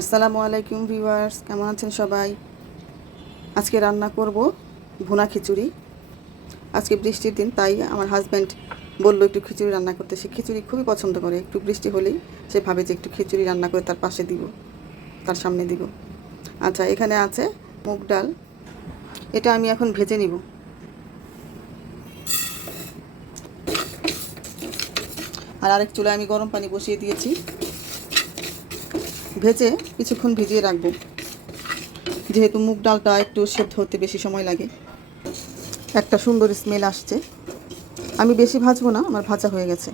আসসালামু আলাইকুম ভিউয়ার্স, কেমন আছেন সবাই? আজকে রান্না করব ভুনা খিচুড়ি। আজকে বৃষ্টির দিন, তাই আমার হাজব্যান্ড বললো একটু খিচুড়ি রান্না করতে। সে খিচুড়ি খুবই পছন্দ করে। একটু বৃষ্টি হলেই সে ভাবে যে একটু খিচুড়ি রান্না করে তার পাশে দিব, তার সামনে দিব। আচ্ছা, এখানে আছে মুগ ডাল। এটা আমি এখন ভেজে নিব। আর আরেক চুলায় আমি গরম পানি বসিয়ে দিয়েছি। ভেজে কিছুক্ষণ ভিজিয়ে রাখবো, যেহেতু মুগ ডালটা একটু সেদ্ধ হতে বেশি সময় লাগে। একটা সুন্দর স্মেল আসছে। আমি বেশি ভাজবো না, আমার ভাজা হয়ে গেছে।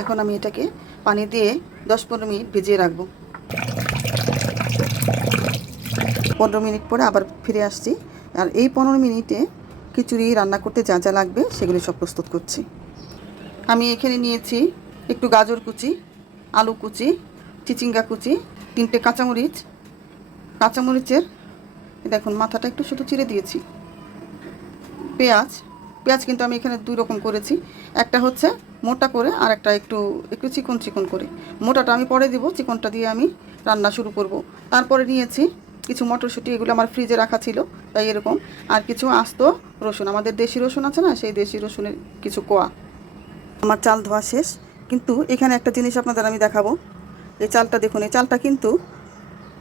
এখন আমি এটাকে পানি দিয়ে 10-15 মিনিট ভিজিয়ে রাখবো। 15 মিনিট পরে আবার ফিরে আসছি। আর এই 15 মিনিটে খিচুড়ি রান্না করতে যা যা লাগবে সেগুলি সব প্রস্তুত করছি। আমি এখানে নিয়েছি একটু গাজর কুচি, আলু কুচি, চিচিঙ্গা কুচি, 3টে কাঁচামরিচ। কাঁচামরিচের দেখুন মাথাটা একটু শুধু চিড়ে দিয়েছি। পেঁয়াজ কিন্তু আমি এখানে 2 রকম করেছি। একটা হচ্ছে মোটা করে, আর একটা একটু একটু চিকন চিকন করে। মোটাটা আমি পরে দিব, চিকনটা দিয়ে আমি রান্না শুরু করব। তারপরে নিয়েছি কিছু মটরশুঁটি, এগুলো আমার ফ্রিজে রাখা ছিল তাই এরকম। আর কিছু আস্ত রসুন, আমাদের দেশি রসুন আছে না, সেই দেশি রসুনের কিছু কোয়া। আমার চাল ধোয়া শেষ, কিন্তু এখানে একটা জিনিস আপনাদের আমি দেখাবো। এই চালটা দেখুন, এই চালটা কিন্তু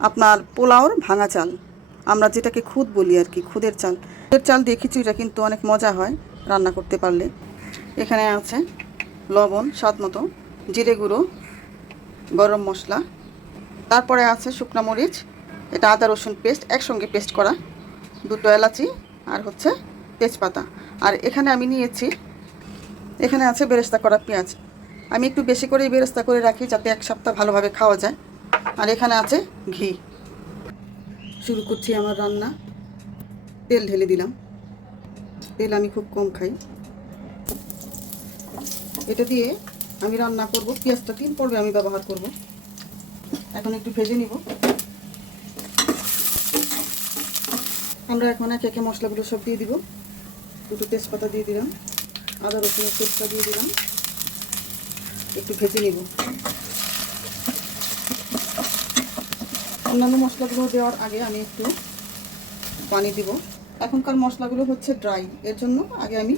আপনার পোলাওর ভাঙা চাল, আমরা যেটাকে খুদ বলি আর কি, খুদের চাল। খুদের চাল দিয়ে খিচুড়িটা কিন্তু অনেক মজা হয় রান্না করতে পারলে। এখানে আছে লবণ স্বাদ মতো, জিরে গুঁড়ো, গরম মশলা, তারপরে আছে শুকনো মরিচ, এটা আদা রসুন পেস্ট একসঙ্গে পেস্ট করা, 2টো এলাচি, আর হচ্ছে তেজপাতা। আর এখানে আমি নিয়েছি, এখানে আছে বেরেস্তা করা পেঁয়াজ। আমি একটু বেশি করেই বেরেস্তা করে রাখি যাতে 1 সপ্তাহ ভালোভাবে খাওয়া যায়। আর এখানে আছে ঘি। শুরু করছি আমার রান্না। তেল ঢেলে দিলাম। তেল আমি খুব কম খাই। এটা দিয়ে আমি রান্না করব। পেঁয়াজটা 3 পর্বে আমি ব্যবহার করব। এখন একটু ভেজে নিব। আমরা এখন একে একে মশলাগুলো সব দিয়ে দিব। 2টো তেজপাতা দিয়ে দিলাম, আদা রসুনের পেস্টটা দিয়ে দিলাম, একটু ভেজে নিব। অন্যান্য মশলাগুলো দেওয়ার আগে আমি একটু পানি দিব। এখনকার মশলাগুলো হচ্ছে ড্রাই, এর জন্য আগে আমি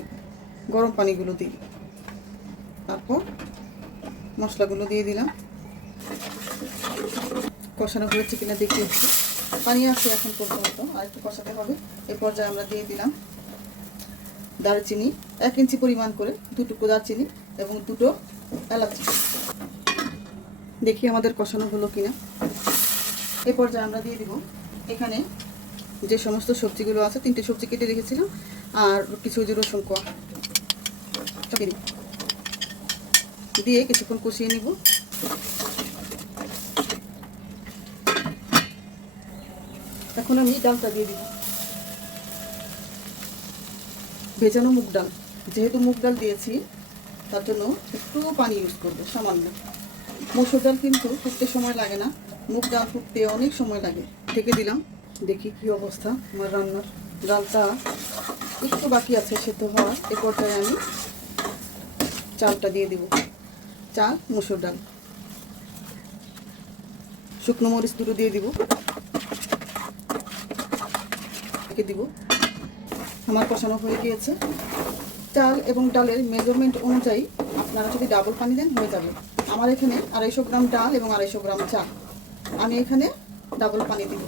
গরম পানিগুলো দিই। তারপর মশলাগুলো দিয়ে দিলাম। কষানো হয়েছে কিনা দেখি একটু। পানি আছে এখন পর্যন্ত, আর একটু কষাতে হবে। এই পর্যায়ে আমরা দিয়ে দিলাম দারচিনি 1 ইঞ্চি পরিমাণ করে, 2 টুকরো দারচিনি এবং 2টো এলাচি। দেখি আমাদের কষানো হলো কিনা। এই পর্যায়ে আমরা দিয়ে দিব এখানে যে সমস্ত সবজিগুলো আছে, 3টে সবজি কেটে রেখেছিলাম, আর কিছু যে রসুন কোয়া দিয়ে কিছুক্ষণ কষিয়ে নিব। এখন আমি ডালটা দিয়ে দিব, ভেজানো মুগ ডাল। যেহেতু মুগ ডাল দিয়েছি তার জন্য একটু পানি ইউজ করবো, সামান্য। মসুর ডাল কিন্তু ফুটতে সময় লাগে না, মুগ ডাল ফুটতে অনেক সময় লাগে। ঢেকে দিলাম। দেখি কি অবস্থা আমার রান্নার। ডালটা একটু বাকি আছে সেদ্ধ হওয়ার। এ পর্যায়ে আমি চালটা দিয়ে দিব। চাল, মসুর ডাল, শুকনো মরিচ 2টো দিয়ে দিব, ঢেকে দিব। আমার কষানো হয়ে গিয়েছে। চাল এবং ডালের মেজারমেন্ট অনুযায়ী আপনারা যদি ডাবল পানি দেন হয়ে যাবে। আমার এখানে 250 গ্রাম ডাল এবং 250 গ্রাম চাল, আমি এখানে ডাবল পানি দিব।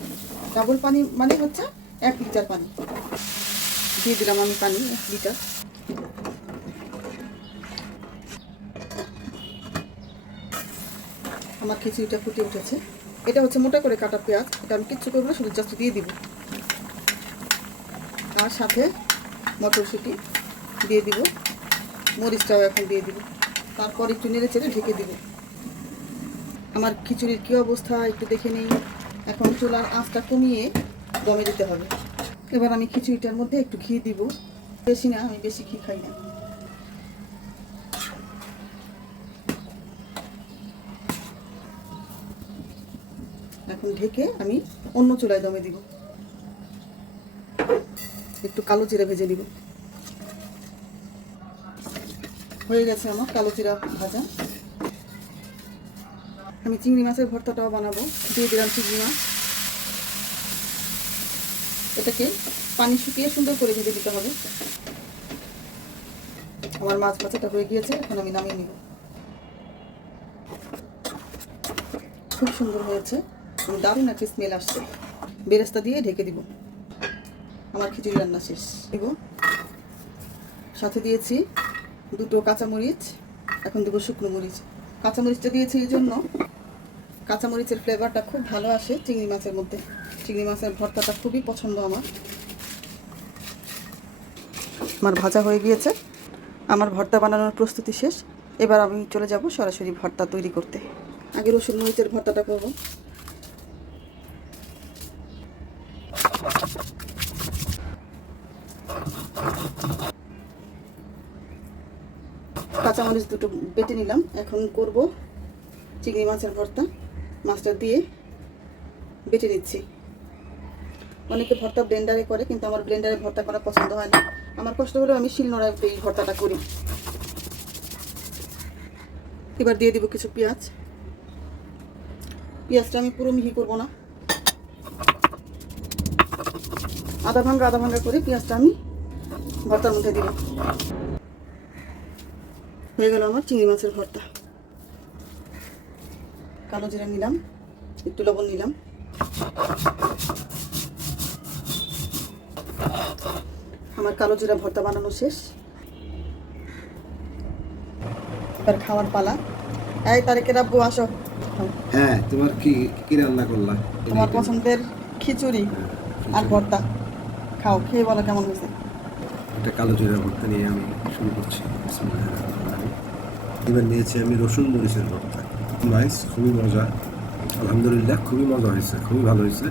ডাবল পানি মানে হচ্ছে 1 লিটার পানি দিয়ে দিলাম আমি, পানি 1 লিটার। আমার খিচুড়িটা ফুটে উঠেছে। এটা হচ্ছে মোটা করে কাটা পেঁয়াজ, এটা আমি কিচ্ছু করবো না, শুধু জাস্ট দিয়ে দিব। তার সাথে মটরশুঁটি দিয়ে দিব, মরিচটাও এখন দিয়ে দিব। তারপর একটু নেড়ে চেড়ে ঢেকে দিব। আমার খিচুড়ির কী অবস্থা একটু দেখে নিই। এখন চুলার আঁচটা কমিয়ে দমে দিতে হবে। এবার আমি খিচুড়িটার মধ্যে একটু ঘি দিব, বেশি না, আমি বেশি ঘি খাই না। এখন ঢেকে আমি অন্য চুলায় দমে দিব। একটু কালো জিরা ভেজে দিব। হয়ে গেছে আমার কালো জিরা ভাজা। আমি চিংড়ি মাছের ভর্তাটাও বানাবো। দিয়ে দিলাম চিংড়ি মাছ। এটাকে পানি শুকিয়ে সুন্দর করে ভেজে দিতে হবে। আমার মাছ ভাজাটা হয়ে গিয়েছে, এখন আমি নামিয়ে নিব। খুব সুন্দর হয়েছে, দারুণ একটা স্মেল আসছে। বেরেস্তা দিয়ে ঢেকে দিব। আমার খিচুড়ি রান্না শেষ। দেব, সাথে দিয়েছি 2টো কাঁচামরিচ, এখন দেবো শুকনো মরিচ। কাঁচামরিচটা দিয়েছি এই জন্য কাঁচামরিচের ফ্লেভারটা খুব ভালো আসে চিংড়ি মাছের মধ্যে। চিংড়ি মাছের ভর্তাটা খুবই পছন্দ আমার। আমার ভাজা হয়ে গিয়েছে, আমার ভর্তা বানানোর প্রস্তুতি শেষ। এবার আমি চলে যাব সরাসরি ভর্তা তৈরি করতে। আগে রসুন মরিচের ভর্তাটা করব। কাঁচামরিচ 2টো বেটে নিলাম। এখন করব চিংড়ি মাছের ভর্তা। মাছটা দিয়ে বেটে নিচ্ছি। অনেকে ভর্তা ব্লেন্ডারে করে, কিন্তু আমার ব্লেন্ডারে ভর্তা করা পছন্দ হয় না। আমার কষ্ট হলেও আমি শিলনোড়ায় এই ভর্তাটা করি। এবার দিয়ে দিব কিছু পেঁয়াজ। পেঁয়াজটা আমি পুরো মিহি করব না, আধা ভাঙ্গা করে পেঁয়াজটা আমি ভর্তার মধ্যে দিব। হয়ে গেল আমার চিংড়ি মাছের ভর্তা। কালো জিরা নিলাম, একটু লবণ নিলাম। আমার কালো জিরা ভর্তা বানানো শেষ। এবার খাওয়ার পালা। এই তারেকের আব্বু আসো। হ্যাঁ, তোমার কি কি রান্না করলা? তোমার পছন্দের খিচুড়ি আর ভর্তা। খাও, খেয়ে বলো কেমন হয়েছে। একটা কালো জিরা ভর্তা নিয়ে আমি শুরু করছি। এবার নিয়েছি আমি রসুন মরিচের ভর্তা। নাইস, খুবই মজা। আলহামদুলিল্লাহ, খুবই মজা হয়েছে, খুবই ভালো হয়েছে।